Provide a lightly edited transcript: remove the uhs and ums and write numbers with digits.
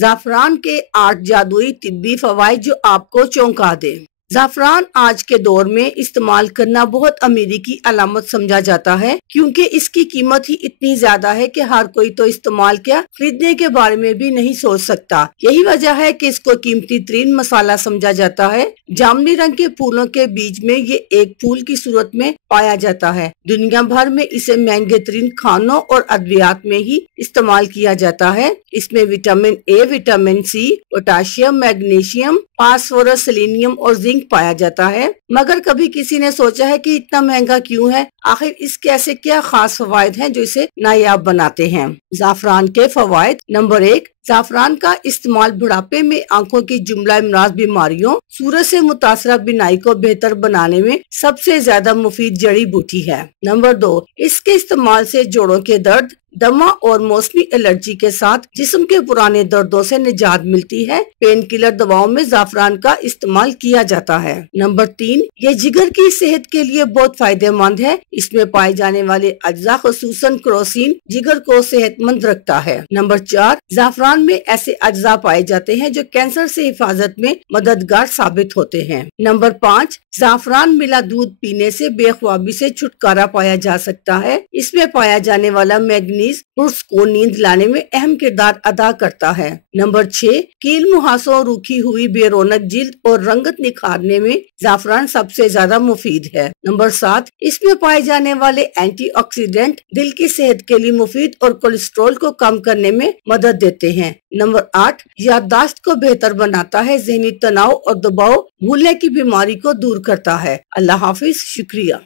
ज़ाफ़रान के 8 जादुई तिब्बी फवाइद जो आपको चौंका दे। ज़ाफ़रान आज के दौर में इस्तेमाल करना बहुत अमीरी की अलामत समझा जाता है, क्योंकि इसकी कीमत ही इतनी ज्यादा है कि हर कोई तो इस्तेमाल क्या खरीदने के बारे में भी नहीं सोच सकता। यही वजह है कि इसको कीमती तरीन मसाला समझा जाता है। जामुनी रंग के फूलों के बीच में ये एक फूल की सूरत में पाया जाता है। दुनिया भर में इसे महंगे तरीन खानों और अद्वियात में ही इस्तेमाल किया जाता है। इसमें vitamin A, vitamin C, potassium, magnesium, phosphorus, selenium और जिंक पाया जाता है। मगर कभी किसी ने सोचा है कि इतना महंगा क्यों है? आखिर इसके ऐसे क्या खास फवायद हैं जो इसे नायाब बनाते हैं? ज़ाफ़रान के फवायद। नंबर 1, ज़ाफ़रान का इस्तेमाल बुढ़ापे में आंखों की जुमला इमराज बीमारियों, सूरज से मुतासरा बिनाई को बेहतर बनाने में सबसे ज्यादा मुफीद जड़ी बूटी है। नंबर 2, इसके इस्तेमाल से जोड़ों के दर्द, दमा और मौसमी एलर्जी के साथ जिस्म के पुराने दर्दों से निजात मिलती है। पेन किलर दवाओं में ज़ाफ़रान का इस्तेमाल किया जाता है। नंबर 3, ये जिगर की सेहत के लिए बहुत फायदेमंद है। इसमें पाए जाने वाले अज्जा खुसूसन क्रोसिन जिगर को सेहतमंद रखता है। नंबर 4, ज़ाफ़रान में ऐसे अज्जा पाए जाते हैं जो कैंसर से हिफाजत में मददगार साबित होते हैं। नंबर 5, ज़ाफ़रान मिला दूध पीने से बेख्वाबी से छुटकारा पाया जा सकता है। इसमें पाया जाने वाला मैग्नीज पुरुष को नींद लाने में अहम किरदार अदा करता है। नंबर 6, कील मुहासों, रूखी हुई बेरौनक जिल्द और रंगत निखारने में ज़ाफ़रान सबसे ज्यादा मुफीद है। नंबर 7, इसमें पाए जाने वाले एंटीऑक्सीडेंट दिल की सेहत के लिए मुफीद और कोलेस्ट्रॉल को कम करने में मदद देते हैं। नंबर 8, याददाश्त को बेहतर बनाता है, ज़हनी तनाव और दबाव, भूलने की बीमारी को दूर करता है। अल्लाह हाफिज, शुक्रिया।